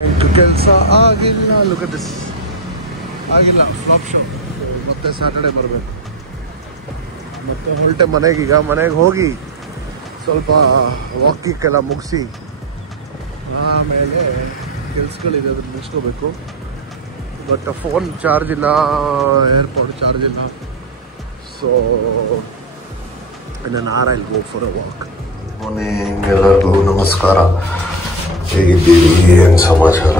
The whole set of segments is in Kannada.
ಕೆಲಸ ಆಗಿಲ್ಲ. Look at this. ಆಗಿಲ್ಲ, ಫ್ಲಾಪ್ ಶೋ. ಮತ್ತೆ ಸ್ಯಾಟರ್ಡೆ ಬರಬೇಕು. ಮತ್ತೆ ಹೊರಟೆ ಮನೆಗೀಗ. ಮನೆಗೆ ಹೋಗಿ ಸ್ವಲ್ಪ ವಾಕಿಂಗೆಲ್ಲ ಮುಗಿಸಿ ಆಮೇಲೆ ಕೆಲ್ಸಗಳಿದೆ, ಅದನ್ನು ಮುಗಿಸ್ಕೋಬೇಕು. ಬಟ್ ಫೋನ್ ಚಾರ್ಜ್ ಇಲ್ಲ, ಏರ್ಪೋರ್ಟ್ ಚಾರ್ಜ್ ಇಲ್ಲ. ಸೊ ಇನ್ನು I'll go for a walk. Morning ಎಲ್ಲರಿಗೂ ನಮಸ್ಕಾರ. ಹೇಗಿದ್ದೀರಿ? ಏನು ಸಮಾಚಾರ?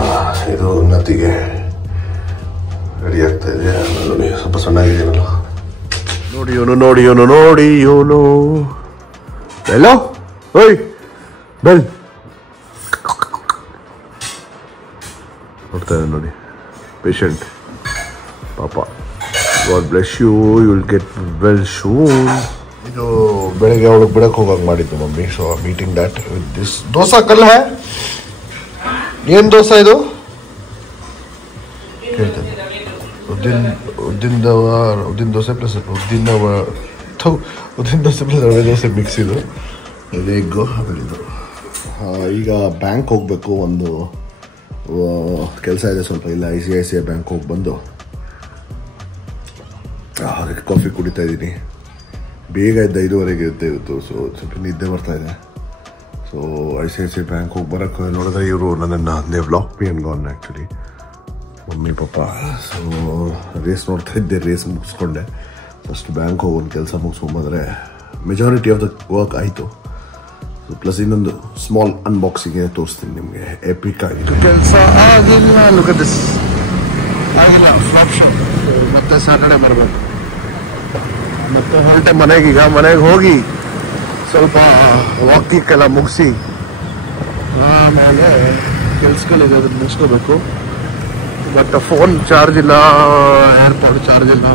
ಇದು ಉನ್ನತಿಗೆ ರೆಡಿ ಆಗ್ತಾ ಇದೆ. ನೋಡಿ ಸ್ವಲ್ಪ ಸಣ್ಣಾಗಿದ್ದೀನಲ್ಲ. ನೋಡಿ ಇವನು ಎಲ್ಲೋ ಓಯ್ ಬೆಲ್ ನೋಡ್ತಾ ಇದ್ದಾನೆ ನೋಡಿ. ಪೇಷಂಟ್ ಪಾಪ. God bless you, you will get well soon. ಇದು ಬೆಳಗ್ಗೆ ಅವಳಿಗೆ ಬಿಡಕ್ಕೆ ಹೋಗಂಗೆ ಮಾಡಿದ್ದು mummy. So meeting that with this dosa ಕಲ್ ಹೈ. ಏನು ದೋಸೆ ಇದು ಕೇಳ್ತೇನೆ. ಉದ್ದಿನ ದೋಸೆ ಪ್ಲಸ್ ಉದ್ದಿನ ದೋಸೆ ಪ್ಲಸ್ ರವೆ ದೋಸೆ ಮಿಕ್ಸ್ ಇದು. ಇದು ಎಗ್ಗು ಆಮೇಲೆ ಇದು. ಈಗ ಬ್ಯಾಂಕ್ ಹೋಗಬೇಕು. ಒಂದು ಕೆಲಸ ಇದೆ ಸ್ವಲ್ಪ. ಇಲ್ಲ ICICI ಬ್ಯಾಂಕ್ ಹೋಗಿ ಬಂದು ಅದಕ್ಕೆ ಕಾಫಿ ಕುಡಿತಾ ಇದ್ದೀನಿ. ಬೇಗ ಇದ್ದ 5:15 ಇರುತ್ತೆ ಇವತ್ತು. ಸೊ ಸ್ವಲ್ಪ ನಿದ್ದೆ ಬರ್ತಾ ಇದೆ. ಸೊ ICICI ಬ್ಯಾಂಕ್ ಹೋಗಿ ಬರೋಕ್ಕೆ ನೋಡಿದ್ರೆ ಇವರು ನನ್ನನ್ನು they vlog me and gone actually mummy papa. So race ನೋಡ್ತಾ ಇದ್ದೆ, ರೇಸ್ ಮುಗಿಸ್ಕೊಂಡೆ. ಫಸ್ಟ್ ಬ್ಯಾಂಕ್ ಹೋಗಿ ಒಂದು ಕೆಲಸ ಮುಗಿಸ್ಕೊಂಬಂದರೆ ಮೆಜಾರಿಟಿ ಆಫ್ ದ ವರ್ಕ್ ಆಯಿತು. ಪ್ಲಸ್ ಇನ್ನೊಂದು ಸ್ಮಾಲ್ ಅನ್ಬಾಕ್ಸಿಂಗ್ ತೋರಿಸ್ತೀನಿ ನಿಮಗೆ. ಎಪಿಕ್ ಆಗಿದೆ. ಕೆಲಸ ಆಗಿಲ್ಲ. Look at this. ಆಗಿಲ್ಲ, ಫ್ಲಾಪ್ ಶೋ. ಮತ್ತೆ ಸ್ಯಾಟರ್ಡೆ ಬರಬೇಕು. ಮತ್ತೆ ಹೊರಟೆ ಮನೆಗೀಗ. ಮನೆಗೆ ಹೋಗಿ ಸ್ವಲ್ಪ ವಾಕಿಂಗೆಲ್ಲ ಮುಗಿಸಿ ಆಮೇಲೆ ಕೆಲ್ಸಗಳಿದೆ, ಅದನ್ನು ಮುಗಿಸ್ಕೋಬೇಕು. ಬಟ್ ಫೋನ್ ಚಾರ್ಜ್ ಇಲ್ಲ, ಏರ್ಪೋರ್ಟ್ ಚಾರ್ಜ್ ಇಲ್ಲ.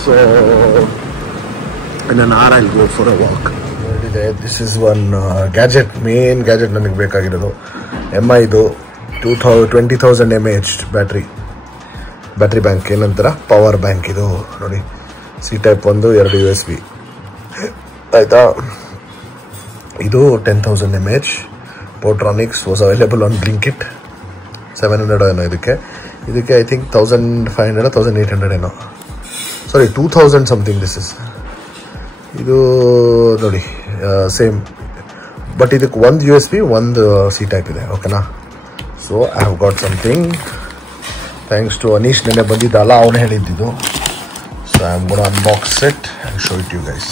ಸೊ ಇನ್ನು I'll go for a walk. ನೋಡಿದೆ, this is one gadget. Main gadget ನನಗೆ ಬೇಕಾಗಿರೋದು MIದು 20,000 mAh ಬ್ಯಾಟ್ರಿ ಬ್ಯಾಂಕ್. ಏನಂತಾರೆ ಪವರ್ ಬ್ಯಾಂಕ್ ಇದು ನೋಡಿ. C ಟೈಪ್ 1, 2 USB ಆಯಿತಾ. ಇದು 10,000 mAh. Portronics was available on Blinkit. 700 ಏನೋ ಇದಕ್ಕೆ ಐ ಥಿಂಕ್ 1,500 1,800 ಏನೋ. Sorry 2,000 something this is. ಇದು ನೋಡಿ ಸೇಮ್. ಬಟ್ ಇದಕ್ಕೆ ಒಂದು USB, ಒಂದು C ಟೈಪ್ ಇದೆ. ಓಕೆನಾ. So I have got something thanks to Anish. ನೆನೆ ಬಂದಿದ್ದಲ್ಲ, ಅವನು ಹೇಳಿದ್ದು. So I am gonna unbox it and show it you guys.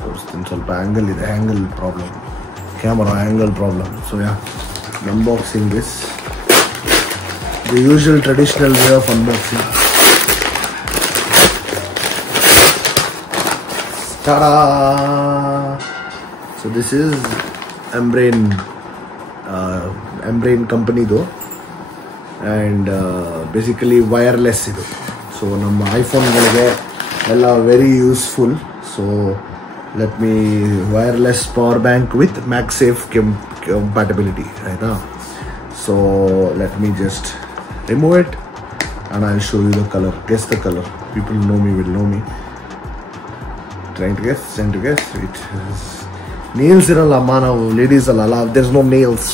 ತೋರಿಸ್ತೀನಿ. ಸ್ವಲ್ಪ ಆ್ಯಂಗಲ್ ಇದೆ, angle problem, camera angle problem. So yeah unboxing this, the usual traditional way of unboxing. Ta-da! So this is Embrain company though, and basically wireless idu. So ನಮ್ಮ ಐಫೋನ್ಗಳಿಗೆ ಎಲ್ಲ very useful. So let me wireless power bank with MagSafe compatibility ಆಯಿತಾ. So let me just remove it and I'll show you the color. Guess the color. People know me will know me. Trying to guess. It is nails iralla amma, now ladies alla, there's no nails.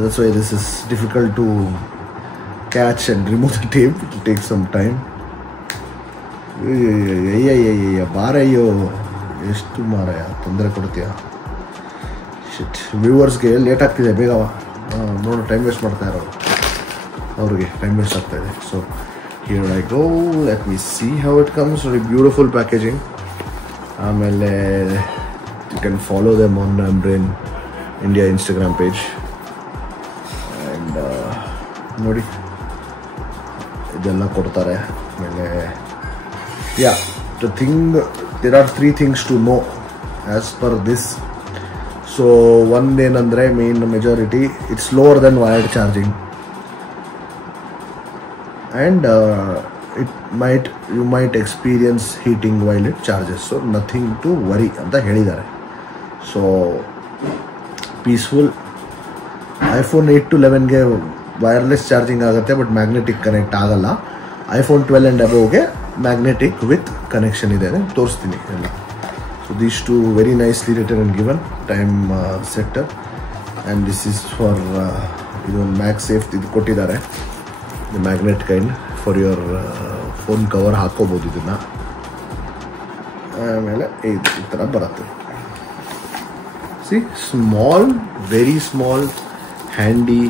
That's why this is difficult to catch and remove the tape. It will take some time. ಬಾರಯ್ಯೋ, ಎಷ್ಟು ಮಾರಾಯ ತೊಂದರೆ ಕೊಡ್ತೀಯ. ಶಿಟ್, ವ್ಯೂವರ್ಸ್ಗೆ ಲೇಟ್ ಆಗ್ತಿದೆ. ಬೇಗ ನೋಡು, ಟೈಮ್ ವೇಸ್ಟ್ ಮಾಡ್ತಾ ಇರೋರು, ಅವ್ರಿಗೆ ಟೈಮ್ ವೇಸ್ಟ್ ಆಗ್ತಾ ಇದೆ. So here I go. Let me see how it comes. Very beautiful packaging. ಆಮೇಲೆ you can follow them on Embrain India Instagram page. And ನೋಡಿ ಇದೆಲ್ಲ ಕೊಡ್ತಾರೆ. ಆಮೇಲೆ yeah, the thing, there are 3 things to know as per this. So one ಏನಂದರೆ main majority, it's lower than wired charging, and you might experience heating while it charges. So nothing to worry ಅಂತ ಹೇಳಿದ್ದಾರೆ. So peaceful. iPhone 8 to 11ಗೆ ವೈರ್ಲೆಸ್ ಚಾರ್ಜಿಂಗ್ ಆಗುತ್ತೆ, ಬಟ್ ಮ್ಯಾಗ್ನೆಟಿಕ್ ಕನೆಕ್ಟ್ ಆಗಲ್ಲ. iPhone 12 and above magnetic with connection ಇದೆ, ತೋರಿಸ್ತೀನಿ ಎಲ್ಲ. So these two very nicely written and given time sector. And this is for ಇದೊಂದು ಮ್ಯಾಗ್ಸೇಫ್ ಇದು ಕೊಟ್ಟಿದ್ದಾರೆ, magnet kind for your phone cover ಹಾಕ್ಕೋಬೋದು ಇದನ್ನು. ಆಮೇಲೆ ಈ ಥರ ಬರುತ್ತೆ. See small, very small, handy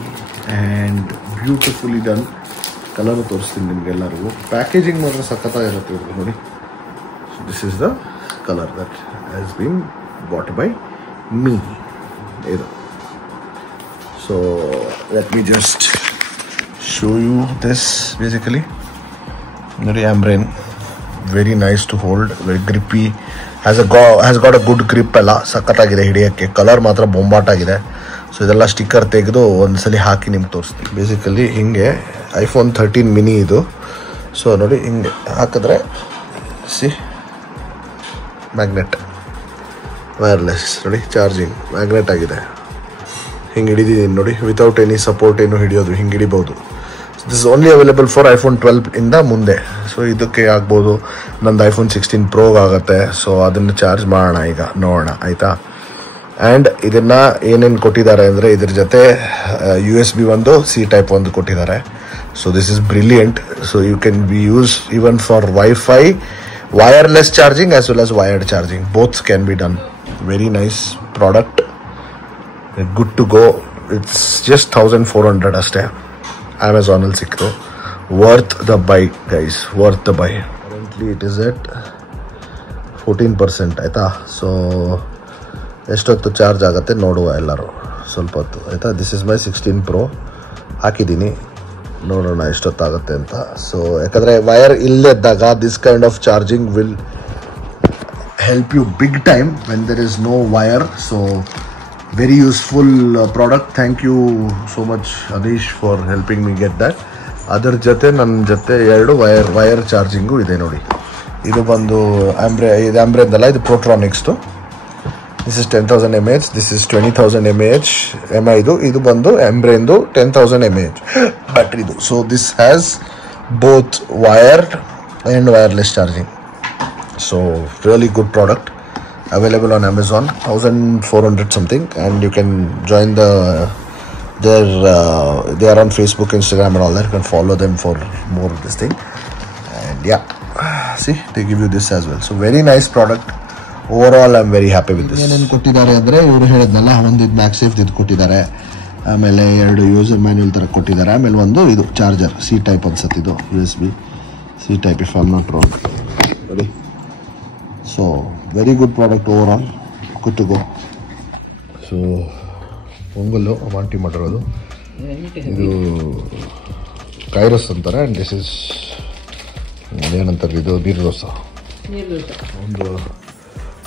and beautifully done. Colour ತೋರಿಸ್ತೀನಿ ನಿಮಗೆಲ್ಲರಿಗೂ. ಪ್ಯಾಕೇಜಿಂಗ್ ಮಾತ್ರ ಸಖತ್ತಾಗಿರುತ್ತೆ ಇವ್ರಿಗೆ ನೋಡಿ. So this is the colour that has been bought by me ಇದು. So let me just show you this. Basically ನೋಡಿ, Ambrane, very nice to hold, very grippy, has got a good grip. ಎಲ್ಲ ಸಖತ್ತಾಗಿದೆ ಹಿಡಿಯೋಕ್ಕೆ. ಕಲರ್ ಮಾತ್ರ ಬೊಂಬಾಟಾಗಿದೆ. ಸೊ ಇದೆಲ್ಲ ಸ್ಟಿಕ್ಕರ್ ತೆಗೆದು ಒಂದ್ಸಲಿ ಹಾಕಿ ನಿಮ್ಗೆ ತೋರಿಸ್ತೀನಿ. ಬೇಸಿಕಲಿ ಹಿಂಗೆ iPhone 13 ಮಿನಿ ಇದು. ಸೊ ನೋಡಿ, ಹಿಂಗೆ ಹಾಕಿದ್ರೆ ಸಿ ಮ್ಯಾಗ್ನೆಟ್, ವೈರ್ಲೆಸ್ ನೋಡಿ, ಚಾರ್ಜಿಂಗ್ ಮ್ಯಾಗ್ನೆಟ್ ಆಗಿದೆ. ಹಿಂಗೆ ಹಿಡಿದಿದ್ದೀನಿ ನೋಡಿ, ವಿತೌಟ್ ಎನಿ ಸಪೋರ್ಟ್ ಏನು ಹಿಡಿಯೋದು, ಹಿಂಗೆ ಹಿಡಿಬೋದು. This is only available for iPhone 12 ಇಂದ ಮುಂದೆ. ಸೊ ಇದಕ್ಕೆ ಆಗ್ಬೋದು. ನಂದು iPhone 16 Pro ಆಗುತ್ತೆ. ಸೊ ಅದನ್ನು ಚಾರ್ಜ್ ಮಾಡೋಣ ಈಗ, ನೋಡೋಣ ಆಯಿತಾ. ಆ್ಯಂಡ್ ಇದನ್ನು ಏನೇನು ಕೊಟ್ಟಿದ್ದಾರೆ ಅಂದರೆ, ಇದ್ರ ಜೊತೆ USB ಒಂದು, C type ಒಂದು ಕೊಟ್ಟಿದ್ದಾರೆ. So this is brilliant. So you can be use even for wifi, wireless charging as well as wired charging. Boths can be done. Very nice product, good to go. It's just 1400 ಅಷ್ಟೇ. ಅಮೆಝಾನಲ್ಲಿ ಸಿಕ್ತು. Worth the buy guys, worth the buy. Currently it is at 14% ಆಯಿತಾ. ಸೊ ಎಷ್ಟೊತ್ತು ಚಾರ್ಜ್ ಆಗುತ್ತೆ ನೋಡುವ ಎಲ್ಲರೂ, ಸ್ವಲ್ಪ ಹೊತ್ತು ಆಯಿತಾ. ದಿಸ್ ಇಸ್ ಮೈ 16 Pro ಹಾಕಿದ್ದೀನಿ, ನೋಡೋಣ ಎಷ್ಟೊತ್ತಾಗುತ್ತೆ ಅಂತ. ಸೊ ಯಾಕಂದರೆ ವೈರ್ ಇಲ್ಲದಿದ್ದಾಗ this kind of charging will help you big time when there is no wire. So very useful product. Thank you so much Anish for helping me get that. ಅದರ ಜೊತೆ ನನ್ನ ಜೊತೆ 2 ವೈರ್ ಚಾರ್ಜಿಂಗು ಇದೆ ನೋಡಿ. ಇದು ಬಂದು ಆಂಬ್ರೆಂದಲ್ಲ, ಇದು ಪ್ರೋಟ್ರಾನಿಕ್ಸ್ದು. This is 10,000 mAh, this is 20,000 mAh ಇದು ಬಂದು ಆಂಬ್ರೆಂದು 10,000 mAh ಬ್ಯಾಟ್ರಿದು. So this has both wired and wireless charging. So really good product. available on Amazon, 1400 something, and you can join they are on Facebook, Instagram and all that. You can follow them for more of this thing. And yeah, see, they give you this as well. So very nice product. Overall I'm very happy with this. ಏನೇನು ಕೊಟ್ಟಿದ್ದಾರೆ ಅಂದರೆ, ಇವರು ಹೇಳಿದ್ನಲ್ಲ, ಒಂದು ಮ್ಯಾಗ್ಸೇಫ್ ಇದು ಕೊಟ್ಟಿದ್ದಾರೆ, ಆಮೇಲೆ 2 ಯೂಸರ್ ಮ್ಯಾನ್ಯುಯಲ್ ಥರ ಕೊಟ್ಟಿದ್ದಾರೆ, ಆಮೇಲೆ ಒಂದು ಇದು ಚಾರ್ಜರ್ C type ಅನ್ಸುತ್ತೆ, ಇದು USB C type if I'm not wrong. ನೋಡಿ. So very good product overall, good to go. So ಪೊಂಗಲ್ಲು ಅಮಾಂಟಿ ಮಾಡಿರೋದು, ಇದು ಕೈರಸ್ ಅಂತಾರೆ. ಆ್ಯಂಡ್ ದಿಸ್ ಇಸ್ ಏನಂತಾರೆ, ಇದು ನೀರು ದೋಸೆ. ಒಂದು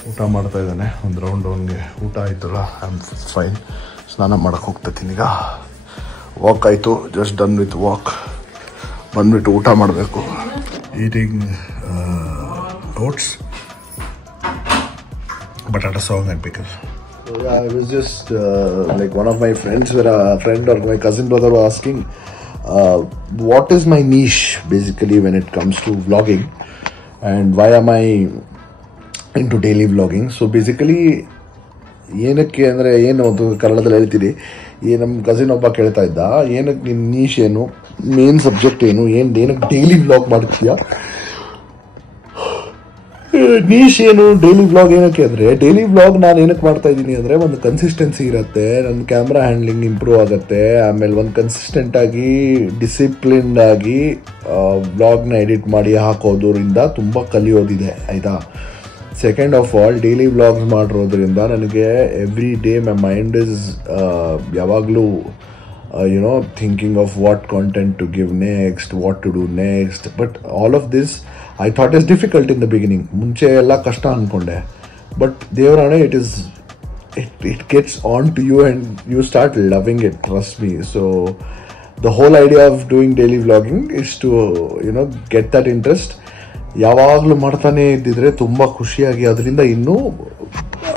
ಊಟ ಮಾಡ್ತಾ ಇದ್ದಾನೆ, ಒಂದು ರೌಂಡ್ಗೆ ಊಟ ಆಯ್ತಲ್ಲ. I am fine. ಸ್ನಾನ ಮಾಡೋಕ್ಕೆ ಹೋಗ್ತೀನಿ ಈಗ. ವಾಕ್ ಆಯಿತು, ಜಸ್ಟ್ ಡನ್ ವಿತ್ ವಾಕ್. ಬಂದುಬಿಟ್ಟು ಊಟ ಮಾಡಬೇಕು. Eating oats, batata song and pickle. So yeah, I was just like one of my friends, where a friend or my cousin brother was asking, what is my niche basically when it comes to vlogging, and why am I into daily vlogging? So basically ಏನಕ್ಕೆ ಅಂದರೆ, ಏನು ಒಂದು ಕನ್ನಡದಲ್ಲಿ ಹೇಳ್ತೀನಿ, ಈ ನಮ್ಮ ಕಸಿನ್ ಒಬ್ಬ ಕೇಳ್ತಾ ಇದ್ದ, ಏನಕ್ಕೆ ನಿನ್ನ ನೀಶ್ ಏನು, ಮೇನ್ ಸಬ್ಜೆಕ್ಟ್ ಏನು, ಏನಕ್ಕೆ ಡೈಲಿ ವ್ಲಾಗ್ ಮಾಡ್ತೀಯಾ, ನೀಶ್ ಏನು, ಡೈಲಿ ವ್ಲಾಗ್ ಏನಕ್ಕೆ ಅಂದರೆ, ಡೈಲಿ ವ್ಲಾಗ್ ನಾನು ಏನಕ್ಕೆ ಮಾಡ್ತಾ ಇದ್ದೀನಿ ಅಂದರೆ, ಒಂದು ಕನ್ಸಿಸ್ಟೆನ್ಸಿ ಇರುತ್ತೆ, ನನ್ನ ಕ್ಯಾಮ್ರಾ ಹ್ಯಾಂಡ್ಲಿಂಗ್ ಇಂಪ್ರೂವ್ ಆಗುತ್ತೆ, ಆಮೇಲೆ ಒಂದು ಕನ್ಸಿಸ್ಟೆಂಟಾಗಿ ಡಿಸಿಪ್ಲಿನ್ಡ್ ಆಗಿ ವ್ಲಾಗ್ನ ಎಡಿಟ್ ಮಾಡಿ ಹಾಕೋದ್ರಿಂದ ತುಂಬ ಕಲಿಯೋದಿದೆ ಆಯಿತಾ. Second half all, daily vlogs ಮಾಡಿರೋದ್ರಿಂದ ನನಗೆ every day my mind is ಯಾವಾಗಲೂ thinking of what content to give next, what to do next. But all of this I thought is difficult in the beginning. ಮುಂಚೆ ಎಲ್ಲ ಕಷ್ಟ ಅಂದ್ಕೊಂಡೆ. ಬಟ್ ದೇವರಾಣೆ, it gets on to you and you start loving it, trust me. So the whole idea of doing daily vlogging is to get that interest. ಯಾವಾಗಲೂ ಮಾಡ್ತಾನೆ ಇದ್ದಿದ್ರೆ ತುಂಬ ಖುಷಿಯಾಗಿ, ಅದರಿಂದ ಇನ್ನೂ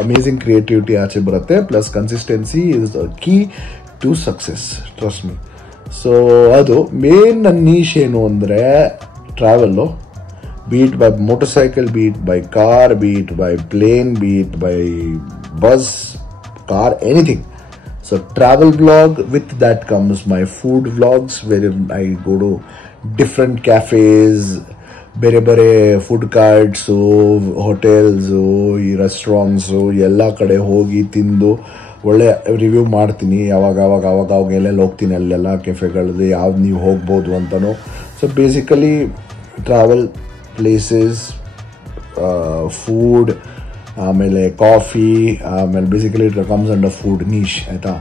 ಅಮೇಝಿಂಗ್ ಕ್ರಿಯೇಟಿವಿಟಿ ಆಚೆ ಬರುತ್ತೆ. Plus consistency is the key to success, trust me. So ಅದು ಮೇನ್ ನನ್ನ ನೀಶ್ ಏನು ಅಂದರೆ, travel, be it by motorcycle, be it by car, be it by plane, be it by bus, car, anything. So travel vlog, with that comes my food vlogs where I go to different cafes, ಬೇರೆ ಫುಡ್ ಕಾರ್ಟ್ಸು, ಹೋಟೆಲ್ಸು, ಈ ರೆಸ್ಟೋರೆಂಟ್ಸು ಎಲ್ಲ ಕಡೆ ಹೋಗಿ ತಿಂದು ಒಳ್ಳೆ ರಿವ್ಯೂ ಮಾಡ್ತೀನಿ. ಅವಾಗ ಎಲ್ಲೆಲ್ಲಿ ಹೋಗ್ತೀನಿ ಅಲ್ಲೆಲ್ಲ ಕೆಫೆಗಳದ್ದು ಯಾವ್ದು ನೀವು ಹೋಗ್ಬೋದು ಅಂತನೋ. So basically travel places, food, ಆಮೇಲೆ ಕಾಫಿ, ಆಮೇಲೆ basically it comes under food niche, ಆಯಿತಾ.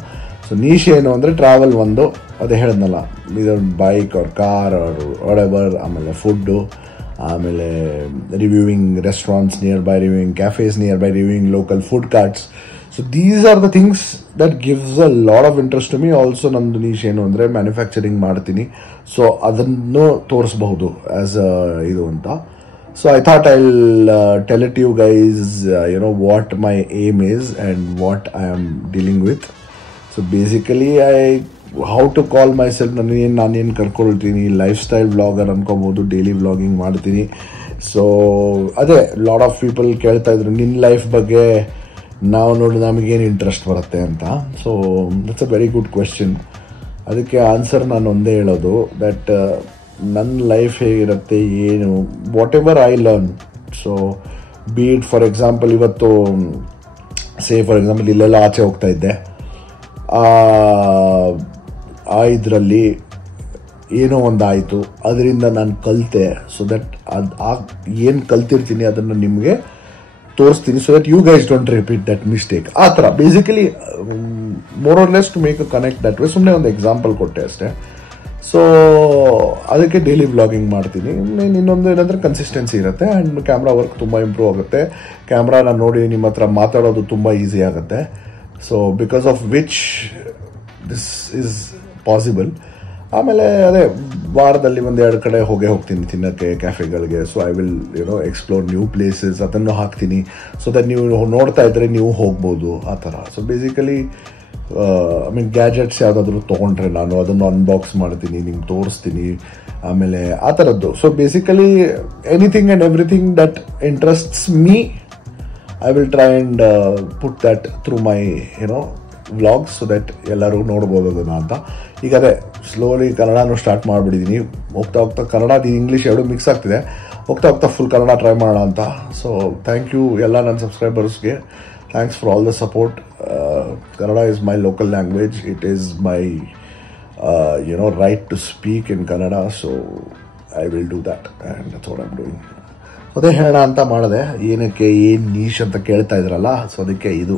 ಸೊ ನೀಶ್ ಏನು ಅಂದರೆ ಟ್ರಾವೆಲ್ ಒಂದು, ಅದೇ ಹೇಳಿದ್ನಲ್ಲ, ಇದೊಂದು bike or car or whatever, ಆಮೇಲೆ ಫುಡ್ಡು, ಆಮೇಲೆ reviewing restaurants nearby, reviewing cafes nearby, reviewing local food carts. So these are the things that gives a lot of interest to me. Also ನಮ್ಮದು ನೀಶ್ ಏನು ಅಂದರೆ ಮ್ಯಾನುಫ್ಯಾಕ್ಚರಿಂಗ್ ಮಾಡ್ತೀನಿ, ಸೊ ಅದನ್ನು ತೋರಿಸ್ಬಹುದು ಆ್ಯಸ್ ಇದು ಅಂತ. So I thought I'll tell it to you guys, what my aim is and what I am dealing with. So basically, how to call myself, ನಾನು ಕರ್ಕೊಳ್ತೀನಿ ಲೈಫ್ ಸ್ಟೈಲ್ ವ್ಲಾಗರ್ ಅನ್ಕೋಬಹುದು, ಡೈಲಿ ವ್ಲಾಗಿಂಗ್ ಮಾಡ್ತೀನಿ. ಸೊ ಅದೇ ಲಾಟ್ ಆಫ್ ಪೀಪಲ್ ಕೇಳ್ತಾ ಇದ್ರು ನಿನ್ನ ಲೈಫ್ ಬಗ್ಗೆ ನಾವು ನೋಡಿ ನಮಗೇನು ಇಂಟ್ರೆಸ್ಟ್ ಬರುತ್ತೆ ಅಂತ. So that's a very good question. ಅದಕ್ಕೆ ಆನ್ಸರ್ ನಾನು ಒಂದೇ ಹೇಳೋದು, ದಟ್ ನನ್ನ ಲೈಫ್ ಹೇಗಿರುತ್ತೆ, ಏನು, whatever I learn. So be it for example, ಇವತ್ತು ಫಾರ್ ಎಕ್ಸಾಂಪಲ್ ಇಲ್ಲೆಲ್ಲ ಆಚೆ ಹೋಗ್ತಾ ಇದ್ದೆ, ಇದರಲ್ಲಿ ಏನೋ ಒಂದು ಆಯಿತು, ಅದರಿಂದ ನಾನು ಕಲಿತೆ. ಸೊ ದಟ್ ಏನು ಕಲ್ತಿರ್ತೀನಿ ಅದನ್ನು ನಿಮಗೆ ತೋರಿಸ್ತೀನಿ, so that you guys don't repeat that mistake. ಆ ಥರ basically more or less to make a connect that way. ಸುಮ್ಮನೆ ಒಂದು ಎಕ್ಸಾಂಪಲ್ ಕೊಟ್ಟೆ ಅಷ್ಟೇ. ಸೊ ಅದಕ್ಕೆ ಡೈಲಿ ವ್ಲಾಗಿಂಗ್ ಮಾಡ್ತೀನಿ. ಇನ್ನೊಂದು ಏನಂದರೆ ಕನ್ಸಿಸ್ಟೆನ್ಸಿ ಇರುತ್ತೆ, ಆ್ಯಂಡ್ ಕ್ಯಾಮ್ರಾ ವರ್ಕ್ ತುಂಬ ಇಂಪ್ರೂವ್ ಆಗುತ್ತೆ. ಕ್ಯಾಮ್ರಾನ ನೋಡಿ ನಿಮ್ಮ ಹತ್ರ ಮಾತಾಡೋದು ತುಂಬ ಈಸಿ ಆಗುತ್ತೆ. So because of which this is possible. ಆಮೇಲೆ ಅದೇ ವಾರದಲ್ಲಿ 1-2 ಕಡೆ ಹೋಗ್ತೀನಿ ತಿನ್ನೋಕ್ಕೆ, ಕ್ಯಾಫೆಗಳಿಗೆ. So I will explore new places, ಅದನ್ನು ಹಾಕ್ತೀನಿ, ಸೊ ದಟ್ ನೀವು ನೋಡ್ತಾ ಇದ್ದರೆ ನೀವು ಹೋಗ್ಬೋದು, ಆ ಥರ. ಸೊ ಬೇಸಿಕಲಿ ಗ್ಯಾಜೆಟ್ಸ್ ಯಾವುದಾದ್ರೂ ತೊಗೊಂಡ್ರೆ ನಾನು ಅದನ್ನು ಅನ್ಬಾಕ್ಸ್ ಮಾಡ್ತೀನಿ, ನಿಮ್ಗೆ ತೋರಿಸ್ತೀನಿ, ಆಮೇಲೆ ಆ ಥರದ್ದು. So basically anything and everything that interests me, I will try and put that through my vlogs, so that ಎಲ್ಲರೂ ನೋಡ್ಬೋದು ಅದನ್ನು ಅಂತ. ಈಗ ಅದೇ ಸ್ಲೋಲಿ ಕನ್ನಡನೂ ಸ್ಟಾರ್ಟ್ ಮಾಡಿಬಿಟ್ಟಿದ್ದೀನಿ. ಹೋಗ್ತಾ ಕನ್ನಡ ಇಂಗ್ಲೀಷ್ ಎರಡೂ ಮಿಕ್ಸ್ ಆಗ್ತಿದೆ. ಹೋಗ್ತಾ ಫುಲ್ ಕನ್ನಡ ಟ್ರೈ ಮಾಡೋಣ ಅಂತ. ಸೊ ಥ್ಯಾಂಕ್ ಯು ಎಲ್ಲ ನನ್ನ ಸಬ್ಸ್ಕ್ರೈಬರ್ಸ್ಗೆ. Thanks for all the support. Kannada is my local language. It is my, right to speak in Kannada. So I will do that, and that's what I'm doing. ಅದೇ ಹೇಳೋಣ ಅಂತ ಮಾಡಿದೆ. ಏನಕ್ಕೆ ಏನು ನೀಶ್ ಅಂತ ಕೇಳ್ತಾ ಇದ್ರಲ್ಲ, ಸೊ ಅದಕ್ಕೆ ಇದು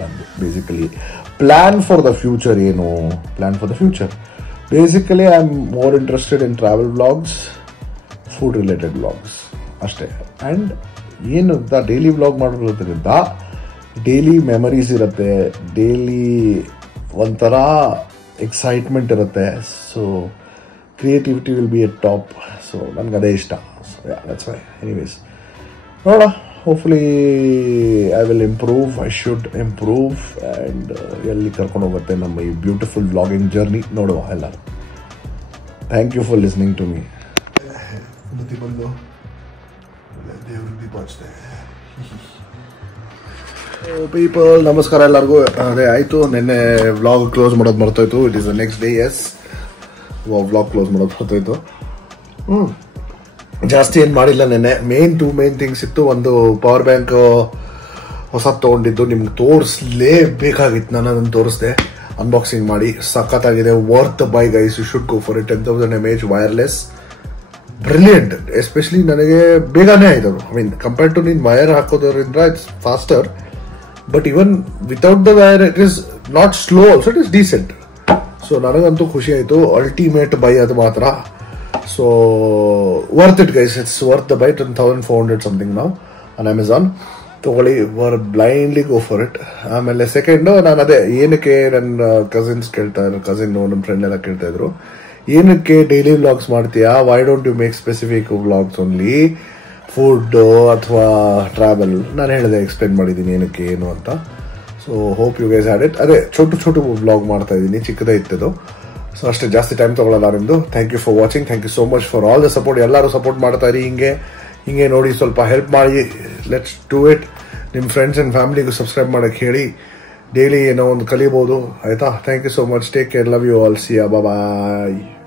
ನಂದು basically plan for the future. ಏನು plan for the future? Basically I am more interested in travel vlogs, food related vlogs ಅಷ್ಟೇ. ಆ್ಯಂಡ್ ಏನು ಡೈಲಿ ವ್ಲಾಗ್ ಮಾಡೋದ್ರಿಂದ ಡೈಲಿ ಮೆಮರೀಸ್ ಇರುತ್ತೆ, ಡೈಲಿ ಒಂಥರ ಎಕ್ಸೈಟ್ಮೆಂಟ್ ಇರುತ್ತೆ. So creativity will be at top. So ನನಗೆ ಅದೇ ಇಷ್ಟ. So that's why. ಎನಿವೇಸ್ ನೋಡೋಣ, hopefully I will improve, I should improve. And ಎಲ್ಲಿ ಕರ್ಕೊಂಡು ಹೋಗುತ್ತೆ ನಮ್ಮ ಈ ಬ್ಯೂಟಿಫುಲ್ ವ್ಲಾಗಿಂಗ್ ಜರ್ನಿ ನೋಡುವ ಎಲ್ಲರೂ. Thank you for listening to me. ಬಂದು ದೇವ್ರಿಗೆ ದೀಪ ಹಚ್ಚಿದೆ. ಪೀಪಲ್ ನಮಸ್ಕಾರ ಎಲ್ಲರಿಗೂ. ಅದೇ ಆಯಿತು, ನಿನ್ನೆ ವ್ಲಾಗ್ ಕ್ಲೋಸ್ ಮಾಡೋದು ಮರ್ತೋಯ್ತು. It is the next day. Yes, vlog close ಮಾಡೋದು ಮರ್ತೋಯ್ತು. ಜಾಸ್ತಿ ಏನು ಮಾಡಿಲ್ಲ ನಿನ್ನೆ. ಟೂ ಮೇನ್ ಥಿಂಗ್ಸ್ ಇತ್ತು. ಒಂದು ಪವರ್ ಬ್ಯಾಂಕ್ ಹೊಸದು ತೊಗೊಂಡಿದ್ದು, ನಿಮ್ಗೆ ತೋರಿಸ್ಲೇಬೇಕಾಗಿತ್ತು. ನಾನು ಅದನ್ನು ತೋರಿಸ್ದೆ ಅನ್ಬಾಕ್ಸಿಂಗ್ ಮಾಡಿ. ಸಖತ್ತಾಗಿದೆ, worth buy guys, you should go for it. 10,000 mAh wireless, brilliant. Especially ನನಗೆ ಬೇಗನೆ ಆಯ್ತು. ಕಂಪೇರ್ಡ್ ಟು ನೀನು ವೈರ್ ಹಾಕೋದ್ರಿಂದ it's faster, but even without the wire it is not slow also, it is decent. So ನನಗಂತೂ ಖುಷಿ ಆಯಿತು. ಅಲ್ಟಿಮೇಟ್ ಬೈ ಅದು ಮಾತ್ರ. So worth it guys, it's worth the buy. 10,400 something ನಾವು ಆನ್ ಅಮೆಝಾನ್. ತಗೊಳ್ಳಿ, ಬ್ಲೈಂಡ್ಲಿ ಗೋ ಫಾರ್ ಇಟ್. ಆಮೇಲೆ ಸೆಕೆಂಡ್, ನಾನು ಅದೇ ಏನಕ್ಕೆ ನನ್ನ ಕಸಿನ್ ನಮ್ಮ ಫ್ರೆಂಡ್ ಎಲ್ಲ ಕೇಳ್ತಾ ಇದ್ರು, ಏನಕ್ಕೆ ಡೈಲಿ ವ್ಲಾಗ್ಸ್ ಮಾಡ್ತೀಯಾ, why don't you make specific vlogs only food ಅಥವಾ ಟ್ರಾವೆಲ್. ನಾನು ಹೇಳಿದೆ, ಎಕ್ಸ್ಪ್ಲೇನ್ ಮಾಡಿದ್ದೀನಿ ಏನಕ್ಕೆ ಏನು ಅಂತ. So hope you guys had it. ಅದೇ ಚೋಟು ವ್ಲಾಗ್ ಮಾಡ್ತಾ ಇದ್ದೀನಿ, ಚಿಕ್ಕದೇ ಇತ್ತದು. ಸೊ ಅಷ್ಟೇ, ಜಾಸ್ತಿ ಟೈಮ್ ತಗೊಳ್ಳಲ್ಲ ನಿಮ್ಮದು. Thank you for watching. Thank you so much for all the support. ಎಲ್ಲರೂ ಸಪೋರ್ಟ್ ಮಾಡ್ತಾ ಇರಿ. ಹಿಂಗೆ ನೋಡಿ ಸ್ವಲ್ಪ ಹೆಲ್ಪ್ ಮಾಡಿ. Let's do it. ನಿಮ್ಮ ಫ್ರೆಂಡ್ಸ್ ಆ್ಯಂಡ್ ಫ್ಯಾಮಿಲಿಗೂ ಸಬ್ಸ್ಕ್ರೈಬ್ ಮಾಡೋಕ್ಕೆ ಹೇಳಿ. ಡೈಲಿ ಏನೋ ಒಂದು ಕಲಿಬಹುದು ಆಯ್ತಾ. Thank you so much. Take care. Love you all. See you. Bye.